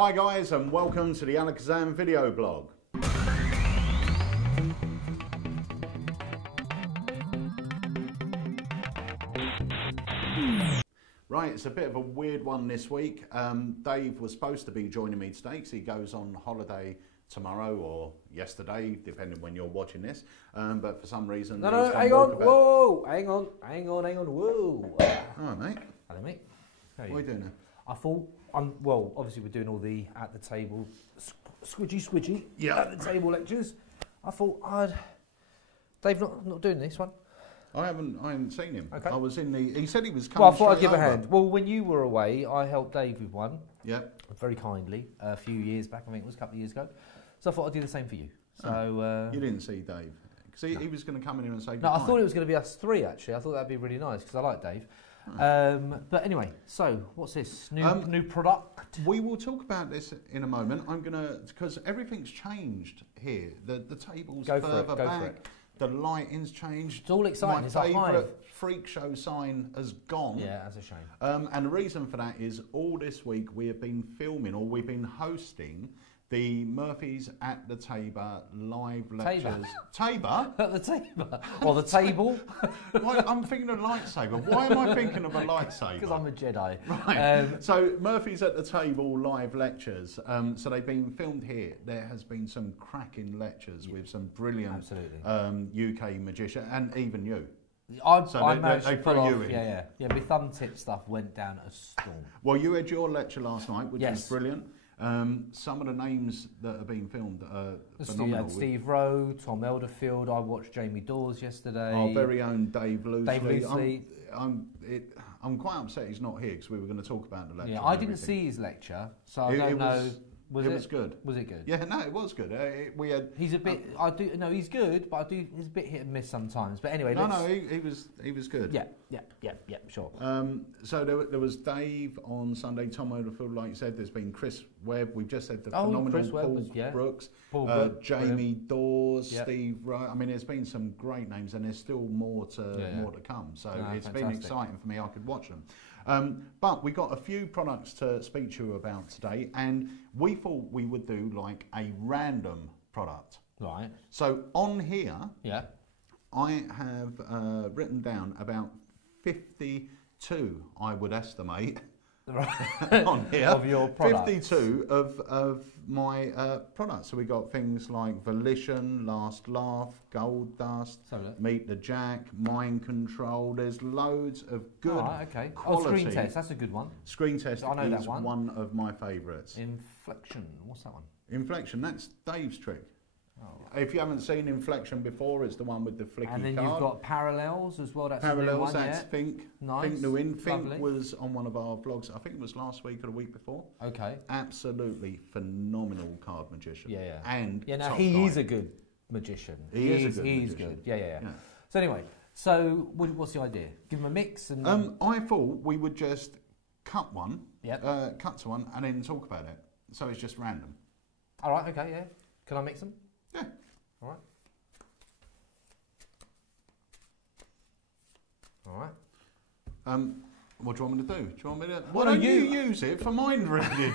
Hi guys, and welcome to the Alakazam Video Blog. Right, it's a bit of a weird one this week. Dave was supposed to be joining me today because he goes on holiday tomorrow or yesterday, depending when you're watching this. But for some reason, hang on, whoa, hang on, whoa. All right, mate. Hello, mate. How are you? What are you doing now? I thought, well, obviously we're doing all the at the table squidgy at the table lectures. I thought Dave not doing this one. I haven't seen him. Okay. I was in the. He said he was coming. Well, I thought I'd straight give a over. hand. Well, when you were away, I helped Dave with one. Yep. Very kindly, a few years back. I think it was a couple of years ago. So I thought I'd do the same for you. So you didn't see Dave because he was going to come in here and say no, goodbye. I thought it was going to be us three. Actually, I thought that'd be really nice because I like Dave. But anyway, so what's this new product? We will talk about this in a moment. I'm gonna because everything's changed here. The table's further back. The lighting's changed. It's all exciting. It's My a hive. favourite freak show sign has gone. Yeah, that's a shame. And the reason for that is all this week we have been filming or we've been hosting the Murphy's at the Tabor live lectures. Tabor? At the table. Or the table. Why, I'm thinking of lightsaber. Why am I thinking of a lightsaber? Because I'm a Jedi. Right. So Murphy's at the Table live lectures. So they've been filmed here. There has been some cracking lectures with some brilliant UK magician and even you. I managed they to pull threw off, you in. yeah. My thumb tip stuff went down a storm. Well, you had your lecture last night, which was Yes. brilliant. Some of the names that have been filmed are phenomenal. Steve Rowe, Tom Elderfield. I watched Jamie Dawes yesterday. Our very own Dave Loosely. Dave Loosely. I'm quite upset he's not here because we were going to talk about the lecture. Yeah, I didn't see his lecture, so I don't know. It was good. Was it good? Yeah, no, it was good. We had. He's a bit. He's good, but he's a bit hit and miss sometimes. But anyway, he was good. Yeah, sure. So there was Dave on Sunday, Tom Overfield, like you said. There's been Chris Webb. We've just had the phenomenal Chris Paul Webb Brooks, Brooks, Jamie Dawes, Steve Rowe. I mean, there's been some great names, and there's still more to come. So it's been exciting for me. I could watch them. But we got a few products to speak to you about today, and we thought we would do like a random product. Right. So on here, Yeah. I have written down about 52, I would estimate, on here. Of your products. 52 of my products. So we got things like Volition, Last Laugh, Gold Dust, Meet the Jack, Mind Control. There's loads of good quality. Screen Test, that's a good one. Screen Test I know is that one of my favourites. Inflection, what's that one? Inflection, that's Dave's trick. If you haven't seen Inflection before, it's the one with the flicky card. And then you've got Parallels as well. That's Parallels, a new one, that's Think. Nice. Think New In. Think Lovely. was on one of our vlogs. I think it was last week or the week before. Okay. Absolutely phenomenal card magician. Yeah. And now top he guy. is a good magician. He is a good He's magician. good. Yeah. So anyway, what's the idea? Give him a mix and. I thought we would just cut one. Yep. Cut to one and then talk about it. So it's just random. All right. Okay. Yeah. Can I mix them? Yeah. All right. What do you want me to do? Do you want me to? Why don't you use it for mind reading?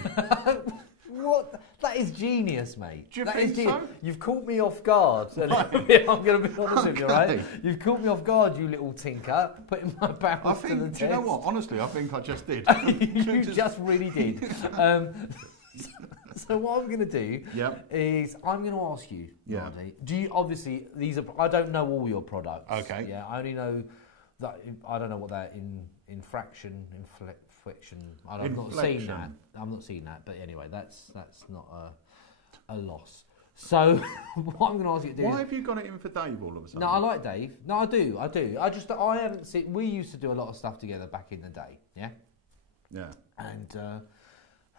What? That is genius, mate. Do you that think is genius. so? You've caught me off guard. I'm going to be honest with you, right? You've caught me off guard, you little tinker, putting my barrels to the test. Do you know what? Honestly, I think I just did. You just really did. So what I'm going to do is I'm going to ask you, Marty, do you obviously these are? I don't know all your products. Okay. Yeah, I only know that. I don't know what that inflection. I've not seen that. I'm not seeing that. But anyway, that's not a loss. So what I'm going to ask you to do. Why have you got it in for Dave all of a sudden? No, I like Dave. No, I do. I haven't seen. We used to do a lot of stuff together back in the day. Yeah. Yeah. And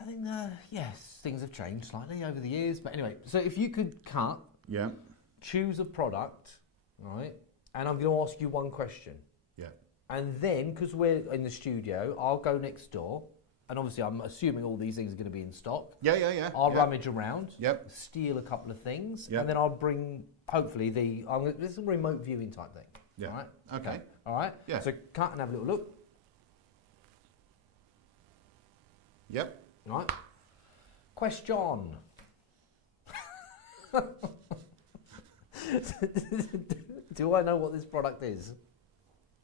I think yes, things have changed slightly over the years. But anyway, so if you could choose a product, right? And I'm going to ask you one question. Yeah. And then, because we're in the studio, I'll go next door. And obviously, I'm assuming all these things are going to be in stock. Yeah. I'll rummage around, steal a couple of things, and then I'll bring, hopefully, this is a remote viewing type thing. Yeah. All right? Okay. All right? Yeah. So cut and have a little look. Yep. All right? Question. Do I know what this product is?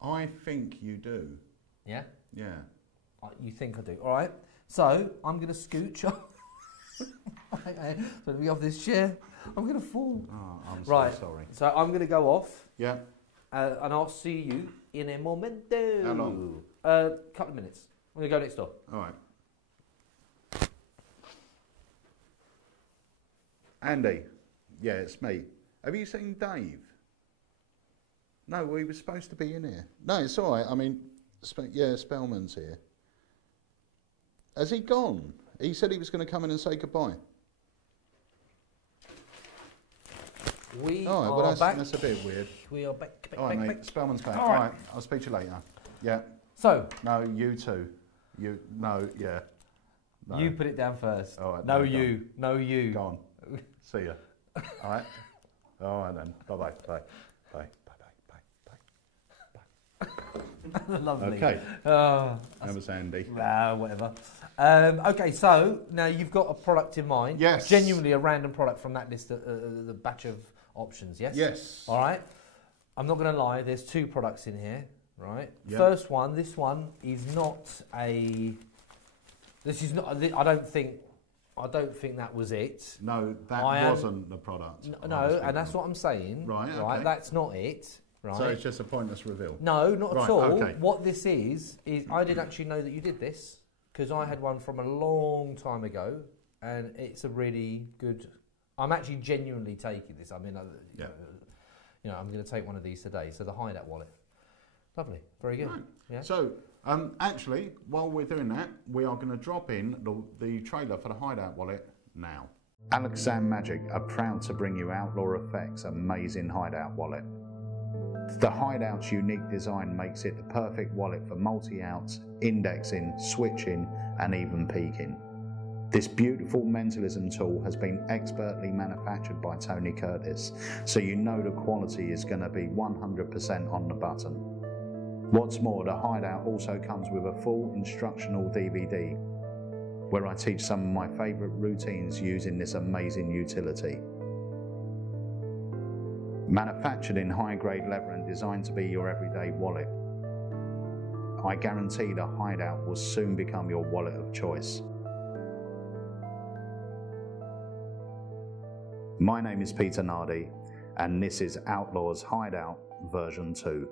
I think you do. Yeah? Yeah. You think I do. All right. So I'm going to scooch off. So let me off this chair. I'm going to fall. Oh, I'm right. so sorry. So I'm going to go off. Yeah. And I'll see you in a momento. How long? Couple of minutes. I'm going to go next door. All right. Andy. Yeah, it's me. Have you seen Dave? No, we were supposed to be in here. No, it's all right. I mean, yeah, Spellman's here. Has he gone? He said he was going to come in and say goodbye. We all right, are back. That's a bit weird. We are back. All right, mate. Spellman's back. All right. I'll speak to you later. Yeah. So. No, you too. You. No. Yeah. No. You put it down first. All right. No, you. No, you. Go on. See ya. All right. All right then. Bye bye. Bye. Bye. Lovely. Okay. That was Andy. Whatever. Okay, so now you've got a product in mind. Yes. Genuinely a random product from that list, the batch of options, yes? Yes. All right. I'm not going to lie, there's two products in here, right? Yep. First one, this one is not a... This is not... I don't think that was it. No, that wasn't the product. No, and that's what I'm saying. Right, okay. Right, that's not it. Right. So it's just a pointless reveal? No, not at all. Okay. What this is I didn't actually know that you did this because I had one from a long time ago and it's a really good... I'm actually genuinely taking this. I mean, you know, I'm going to take one of these today. So the Hideout wallet. Lovely. Very good. Right. Yeah. So, actually, while we're doing that, we are going to drop in the trailer for the Hideout wallet now. Alakazam Magic are proud to bring you Outlaw Effects' amazing Hideout wallet. The Hideout's unique design makes it the perfect wallet for multi-outs, indexing, switching, and even peaking. This beautiful mentalism tool has been expertly manufactured by Tony Curtis, so you know the quality is going to be 100% on the button. What's more, the Hideout also comes with a full instructional DVD, where I teach some of my favourite routines using this amazing utility. Manufactured in high-grade leather and designed to be your everyday wallet, I guarantee the Hideout will soon become your wallet of choice. My name is Peter Nardi, and this is Outlaw's Hideout version 2.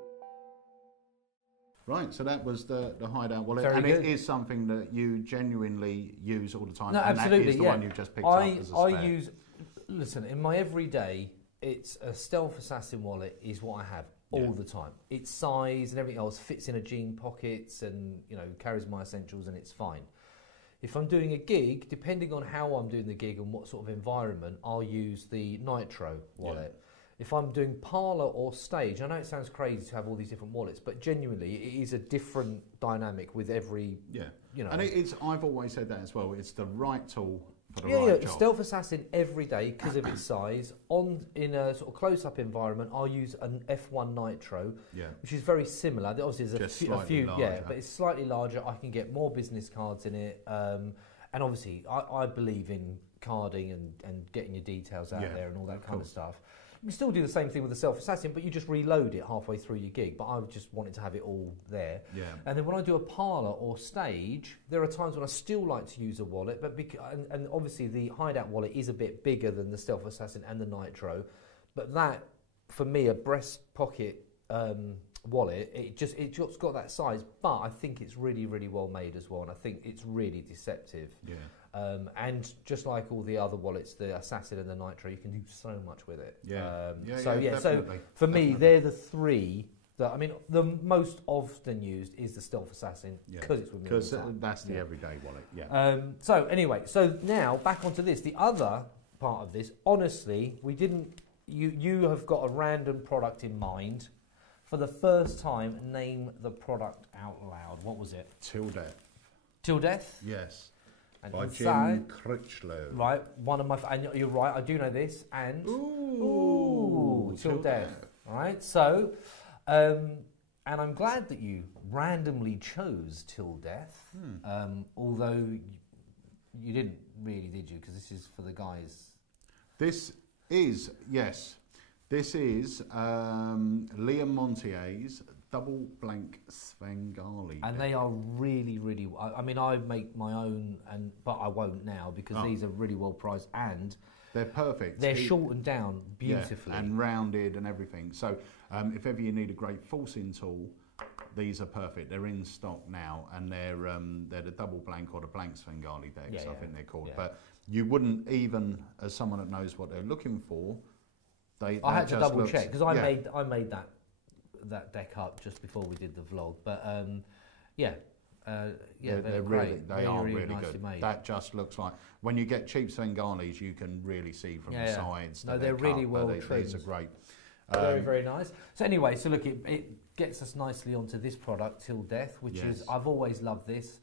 Right, so that was the Hideout wallet, Very and good. It is something that you genuinely use all the time. No, and absolutely, that is the one you've just picked up as a spare. Listen, in my everyday, it's a Stealth Assassin wallet is what I have all the time. Its size and everything else fits in a jean pockets and, you know, carries my essentials and it's fine. If I'm doing a gig, depending on how I'm doing the gig and what sort of environment, I'll use the Nitro wallet. Yeah. If I'm doing parlour or stage, I know it sounds crazy to have all these different wallets, but genuinely it is a different dynamic with every, you know. And I've always said that as well, it's the right tool for the right job. Stealth Assassin every day because of its size. In a sort of close-up environment, I'll use an F1 Nitro, which is very similar. Obviously, there's a few, larger. But it's slightly larger. I can get more business cards in it, and obviously, I believe in carding and getting your details out there and all that kind of stuff. You can still do the same thing with the Stealth Assassin, but you just reload it halfway through your gig. But I just wanted to have it all there. Yeah. And then when I do a parlour or stage, there are times when I still like to use a wallet, but and obviously the Hideout wallet is a bit bigger than the Stealth Assassin and the Nitro. But that, for me, a breast pocket wallet, it's just got that size. But I think it's really, really well made as well, and I think it's really deceptive. Yeah. And just like all the other wallets, the Assassin and the Nitro, you can do so much with it. So for me, they're the three that, I mean, the most often used is the Stealth Assassin because it's with me all the time. That's the everyday wallet, So anyway, so now back onto this. The other part of this, honestly, you have got a random product in mind. For the first time, name the product out loud. What was it? Till Death. Till Death? Yes. And by Jim Critchlow. Right, one of my... And you're right, I do know this. And... Ooh, Till Death. All right, so... and I'm glad that you randomly chose Till Death, although you didn't really, did you? Because this is for the guys. This is, yes, this is Liam Montier's double blank Svengali. And they are really, really, I mean, I make my own, but I won't now because these are really well priced and they're perfect. They're shortened down beautifully. Yeah, and rounded and everything. So if ever you need a great forcing tool, these are perfect. They're in stock now, and they're the double blank or the blank Svengali decks, I think they're called. Yeah. But you wouldn't even, as someone that knows what they're looking for, I had to double check because I made that deck up just before we did the vlog. But they're really really good. Made. That just looks like when you get cheap Svengalis, you can really see from the sides. No, they're really well trimmed. These are great. Very, very nice. So anyway, so look, it gets us nicely onto this product, Till Death, which is, I've always loved this.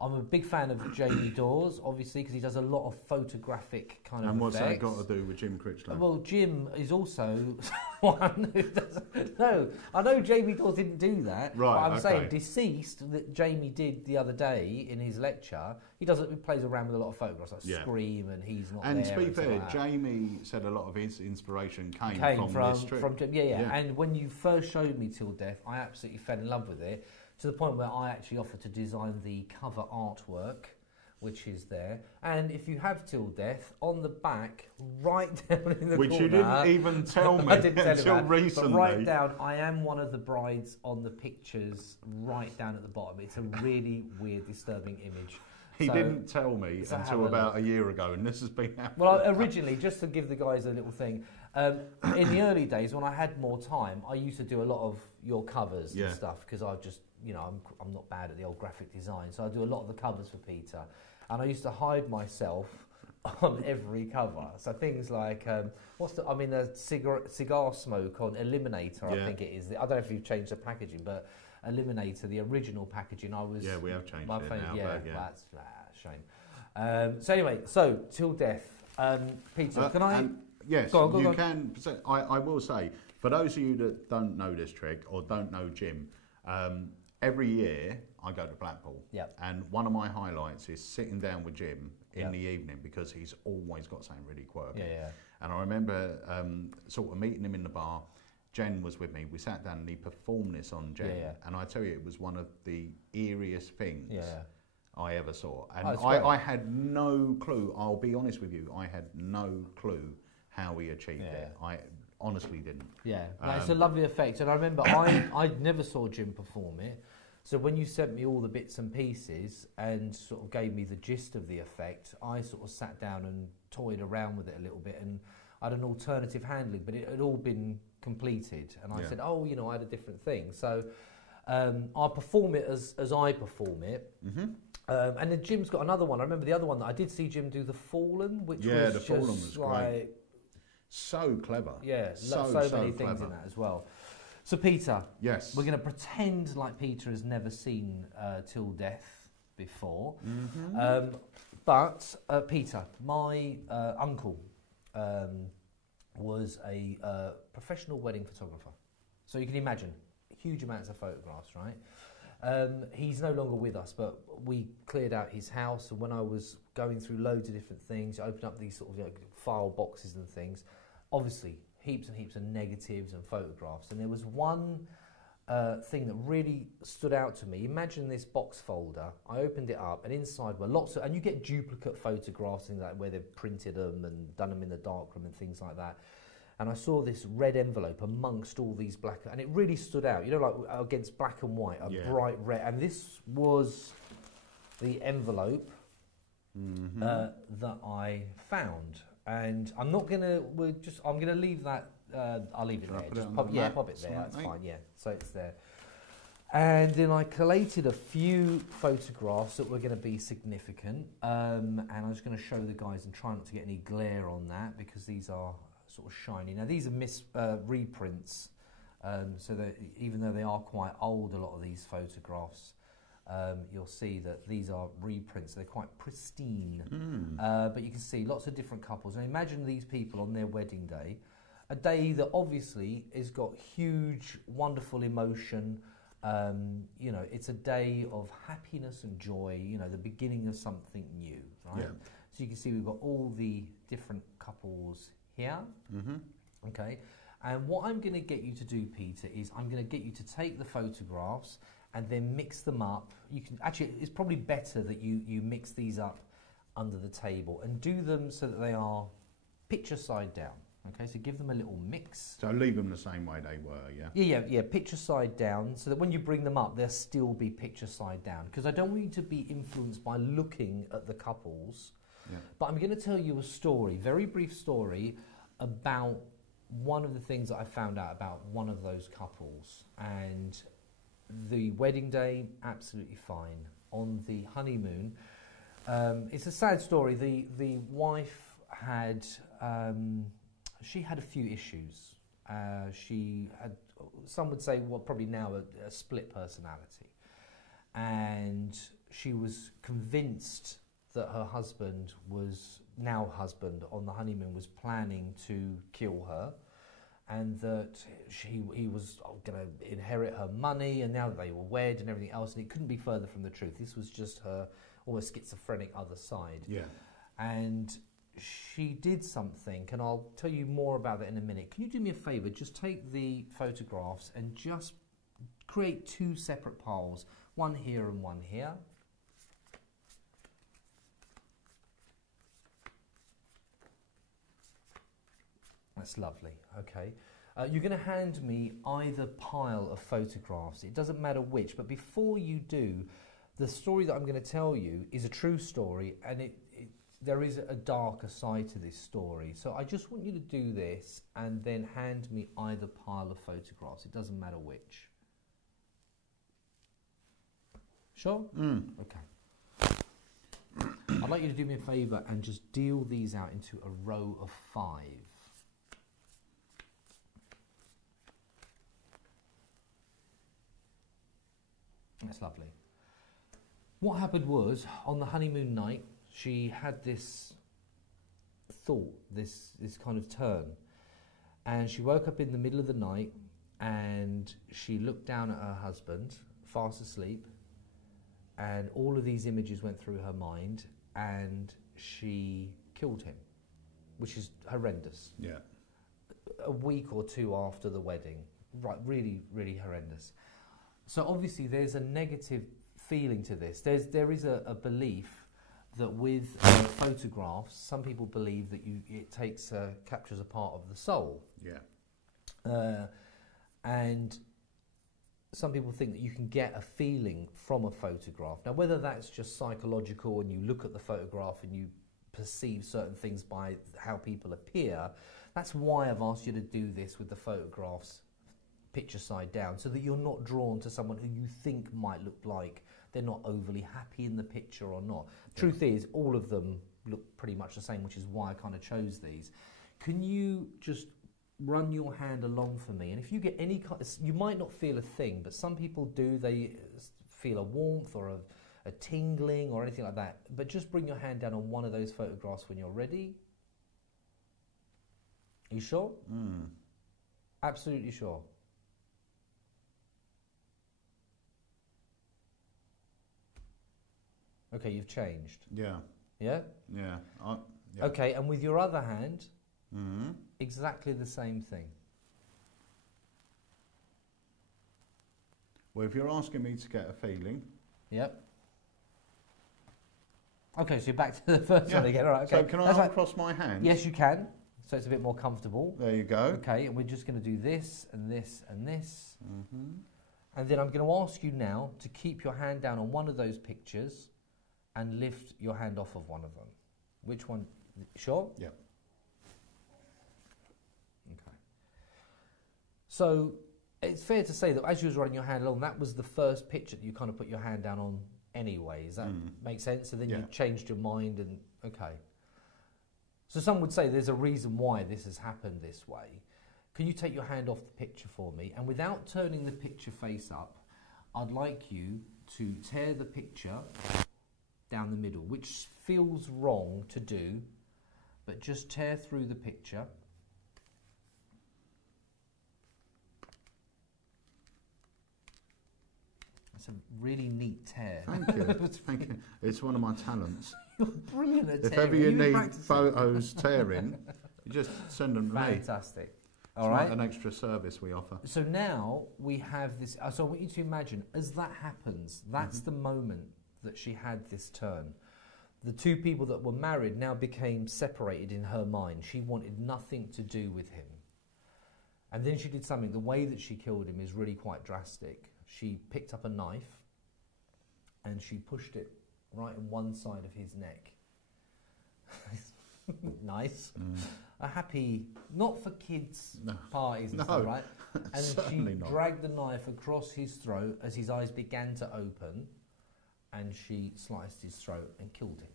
I'm a big fan of Jamie Dawes, obviously, because he does a lot of photographic kind of effects. And what's that got to do with Jim Critchlow? Well, Jim is also one who does... No, I know Jamie Dawes didn't do that, right, but I'm saying Deceased, that Jamie did the other day in his lecture, he plays around with a lot of photographs, like Scream, and he's not and there. And to be fair, Jamie said a lot of his inspiration came from this trip. Yeah. And when you first showed me Till Death, I absolutely fell in love with it, to the point where I actually offered to design the cover artwork, which is there. And if you have Till Death, on the back, right down in the corner... Which you didn't even tell me until recently. But right down, I am one of the brides on the pictures, right down at the bottom. It's a really weird, disturbing image. He didn't tell me until about a year ago, and this has been happening. Well, originally, just to give the guys a little thing, in the early days, when I had more time, I used to do a lot of your covers and stuff, because I just... I'm not bad at the old graphic design, so I do a lot of the covers for Peter, and I used to hide myself on every cover. So things like the cigar smoke on Eliminator, I think it is. I don't know if you've changed the packaging, but Eliminator, the original packaging, we have changed it now. That's a shame. So anyway, Till Death, Peter, can I? Yes, go on. Can. I will say, for those of you that don't know this trick or don't know Jim. Every year I go to Blackpool, and one of my highlights is sitting down with Jim in the evening, because he's always got something really quirky. And I remember sort of meeting him in the bar. Jen was with me. We sat down and he performed this on Jen, and I tell you, it was one of the eeriest things I ever saw. And I had no clue. I'll be honest with you, I had no clue how he achieved it. I honestly didn't. It's a lovely effect, and I remember I never saw Jim perform it, so when you sent me all the bits and pieces and sort of gave me the gist of the effect, I sort of sat down and toyed around with it a little bit, and I had an alternative handling, but it had all been completed, and I said, I had a different thing, so I perform it as I perform it. And then Jim's got another one. I remember the other one that I did see Jim do, The Fallen, which was the Fallen was great. So clever. Yeah, so many things in that as well. So Peter, yes, we're going to pretend like Peter has never seen Till Death before. But Peter, my uncle was a professional wedding photographer. So you can imagine huge amounts of photographs, right? He's no longer with us, but we cleared out his house, and when I was going through loads of different things, I opened up these sort of file boxes and things. Obviously, heaps and heaps of negatives and photographs, and there was one thing that really stood out to me. Imagine this box folder. I opened it up, and inside were lots of, and you get duplicate photographs in that where they've printed them and done them in the darkroom and things like that. And I saw this red envelope amongst all these black, and it really stood out, like against black and white, a bright red. And this was the envelope that I found. And I'm not gonna. I'm gonna leave that. I'll leave it there. Just pop it there. That's fine. Yeah. So it's there. And then I collated a few photographs that were going to be significant, and I'm just going to show the guys and try not to get any glare on that, because these are sort of shiny. Now these are reprints, so that even though they are quite old, a lot of these photographs, you'll see that these are reprints. They're quite pristine, but you can see lots of different couples. And imagine these people on their wedding day, a day that obviously has got huge, wonderful emotion. It's a day of happiness and joy. The beginning of something new, right? So you can see we've got all the different couples here. Okay, and what I'm going to get you to do, Peter, is I'm going to get you to take the photographs and then mix them up. You can actually, it's probably better that you mix these up under the table and do them so that they are picture side down. Okay, so give them a little mix. So leave them the same way they were, yeah? Yeah, picture side down, so that when you bring them up, they'll still be picture side down. Because I don't want you to be influenced by looking at the couples. Yeah. But I'm going to tell you a story, very brief story, about one of the things that I found out about one of those couples. And the wedding day, absolutely fine. On the honeymoon, it's a sad story. The wife had... she had a few issues. She had, some would say, well, probably now a split personality. And she was convinced that her husband was, now husband, on the honeymoon was planning to kill her, and that he was going to inherit her money, and now that they were wed and everything else, and it couldn't be further from the truth. This was just her almost schizophrenic other side. Yeah. And she did something, and I'll tell you more about that in a minute. Can you do me a favour? Just take the photographs and just create two separate piles, one here and one here. That's lovely, okay. You're going to hand me either pile of photographs. It doesn't matter which, but before you do, the story that I'm going to tell you is a true story, and there is a darker side to this story. So I just want you to do this and then hand me either pile of photographs. It doesn't matter which. Sure? Okay. I'd like you to do me a favour and just deal these out into a row of 5. That's lovely. What happened was, on the honeymoon night, she had this thought, this kind of turn, and she woke up in the middle of the night and she looked down at her husband, fast asleep, and all of these images went through her mind, and she killed him, which is horrendous. Yeah. A week or 2 after the wedding, right? Really, really horrendous. So obviously there's a negative feeling to this. There is a belief that with photographs, some people believe that it captures a part of the soul. Yeah. And some people think that you can get a feeling from a photograph. Now, whether that's just psychological and you look at the photograph and you perceive certain things by how people appear, that's why I've asked you to do this with the photographs picture side down, so that you're not drawn to someone who you think might look like they're not overly happy in the picture or not. Yeah. Truth is, all of them look pretty much the same, which is why I kind of chose these. Can you just run your hand along for me? And if you get any kind of, you might not feel a thing, but some people do. They feel a warmth or a tingling or anything like that. But just bring your hand down on one of those photographs when you're ready. Are you sure? Absolutely sure. Okay, you've changed. Yeah. Yeah? Yeah. Yeah. Okay, and with your other hand, exactly the same thing. Well, if you're asking me to get a feeling... Yep. Okay, so you're back to the first one again. All right, okay. So can I uncross my hands? Yes, you can. So it's a bit more comfortable. There you go. Okay, and we're just going to do this and this and this. And then I'm going to ask you now to keep your hand down on one of those pictures and lift your hand off of one of them. Which one? Sure? Yeah. Okay. So it's fair to say that as you was running your hand along, that was the first picture that you kind of put your hand down on anyway. Does that make sense? So then you changed your mind and, okay. So some would say there's a reason why this has happened this way. Can you take your hand off the picture for me? And without turning the picture face up, I'd like you to tear the picture down the middle, which feels wrong to do, but just tear through the picture. That's a really neat tear. Thank you. Thank you. It's one of my talents. You're brilliant at tearing. If ever you need photos tearing, you just send them to me. Fantastic. All right. right. An extra service we offer. So now we have this. So I want you to imagine, as that happens, that's the moment that she had this turn. The two people that were married now became separated in her mind. She wanted nothing to do with him. And then she did something. The way that she killed him is really quite drastic. She picked up a knife and she pushed it right on one side of his neck. Nice. A happy, not for kids' parties and stuff, right? And she dragged the knife across his throat as his eyes began to open, and she sliced his throat and killed him.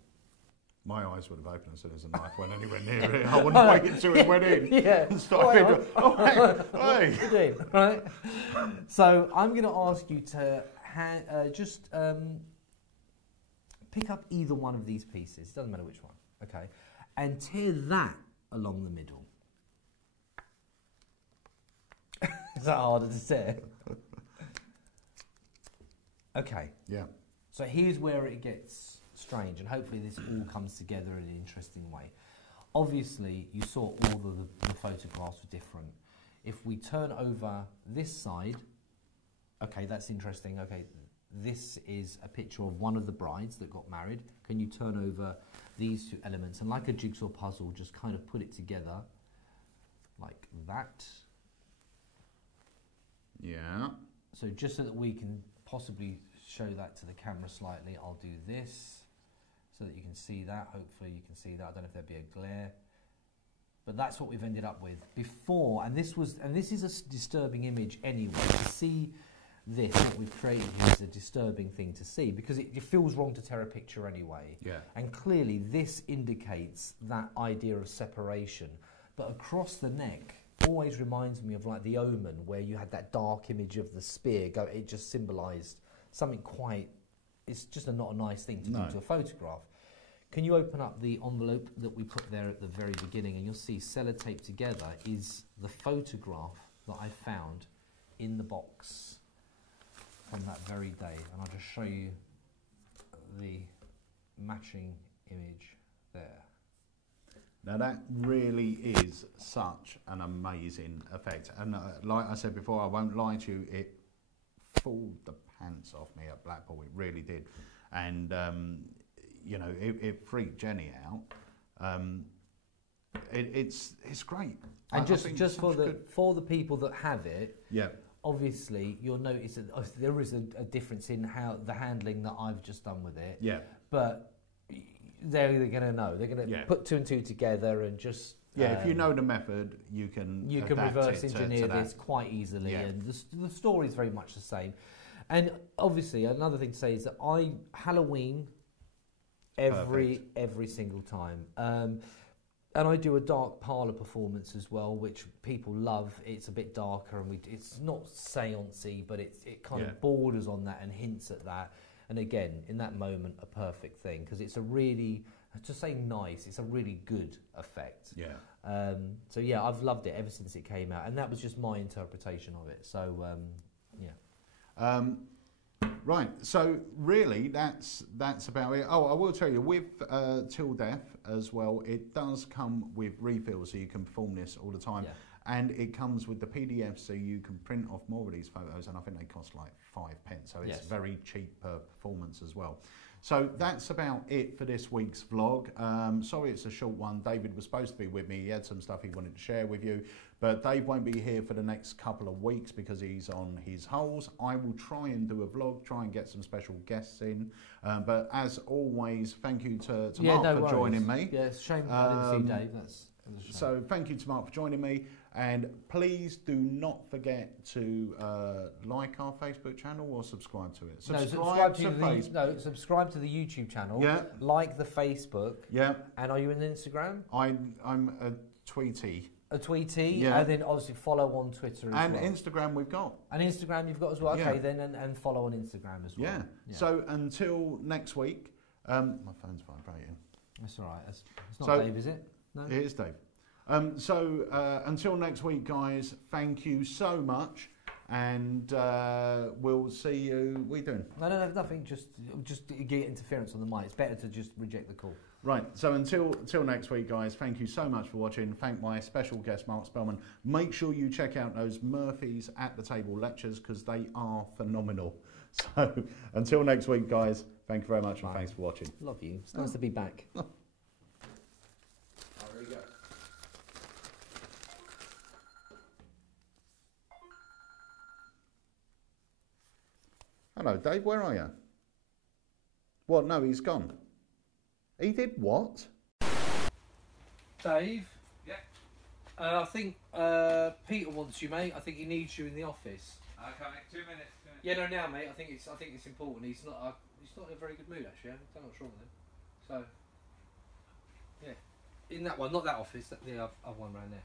My eyes would have opened as soon as the knife went anywhere near it. I wouldn't wait until it went in. Yeah. And started Hey. Right? So I'm going to ask you to just pick up either one of these pieces. It doesn't matter which one. Okay. And tear that along the middle. Is that harder to tear? Okay. Yeah. So here's where it gets strange, and hopefully this all comes together in an interesting way. Obviously, you saw all the photographs were different. If we turn over this side, okay, that's interesting. Okay, this is a picture of one of the brides that got married. Can you turn over these two elements and, like a jigsaw puzzle, just kind of put it together like that? Yeah. So just so that we can possibly show that to the camera slightly, I'll do this so that you can see that. Hopefully you can see that. I don't know if there'd be a glare, but that's what we've ended up with before. And this is a disturbing image anyway. To see this, what we've created here, is a disturbing thing to see, because it feels wrong to tear a picture anyway. Yeah. And clearly this indicates that idea of separation. But across the neck always reminds me of like The Omen, where you had that dark image of the spear go. It just symbolised something quite, it's just not a nice thing to do to a photograph. Can you open up the envelope that we put there at the very beginning, and you'll see sellotaped together is the photograph that I found in the box from that very day. And I'll just show you the matching image there. Now that really is such an amazing effect. And like I said before, I won't lie to you, it fooled the pants off me at Blackpool. It really did. And, you know, it freaked Jenny out. It's great. And just for the people that have it, yeah. Obviously you'll notice that there is a difference in how the handling that I've just done with it. Yeah. But they're going to know. They're going to put two and two together and just... Yeah, if you know the method, you can reverse engineer this quite easily, and the story is very much the same. And obviously, another thing to say is that Halloween every single time, and I do a dark parlour performance as well, which people love. It's a bit darker, and it's not seancey, but it kind of borders on that and hints at that. And again, in that moment, a perfect thing, because it's a really, to say nice, it's a really good effect. Yeah. So yeah, I've loved it ever since it came out, and that was just my interpretation of it. So yeah. Right. So really, that's about it. Oh, I will tell you, with Till Death as well, it does come with refills, so you can perform this all the time. Yeah. And it comes with the PDF, so you can print off more of these photos, and I think they cost like 5p, so it's very cheap per performance as well. So that's about it for this week's vlog. Sorry it's a short one. David was supposed to be with me. He had some stuff he wanted to share with you, but Dave won't be here for the next couple of weeks because he's on his holes. I will try and do a vlog, try and get some special guests in. But as always, thank you to Mark for joining me. Yeah, it's a shame I didn't see Dave. So thank you to Mark for joining me, and please do not forget to like our Facebook channel or subscribe to it. Subscribe to subscribe to the YouTube channel. Yeah. Like the Facebook. Yeah. And are you on Instagram? I'm a tweetie. A tweetie. Yeah. And then obviously follow on Twitter as well. And Instagram we've got. And Instagram you've got as well. Okay, then and follow on Instagram as well. Yeah. So until next week, my phone's vibrating. That's all right. It's not Dave, is it? No? It is Dave. So until next week, guys, thank you so much. and we'll see you. What are you doing? No, nothing. Just get interference on the mic. It's better to just reject the call. Right, so until next week, guys, thank you so much for watching. Thank my special guest, Mark Spellman. Make sure you check out those Murphy's at the Table lectures because they are phenomenal. So until next week, guys, thank you very much and thanks for watching. Love you. It's nice to be back. There we go. Hello, Dave, where are you? What? No, he's gone. He did what? Dave? Yeah? I think Peter wants you, mate. I think he needs you in the office. Okay, 2 minutes. Yeah, no, now, mate. I think it's important. He's not in a very good mood, actually. I don't know what's wrong with him. So, yeah. In that one, not that office. The other one round there.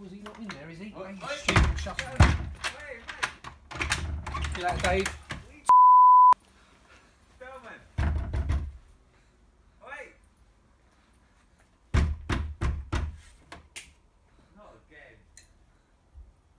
Was he not in there, is he? Oh, Stupid shuffle. See you later, Dave.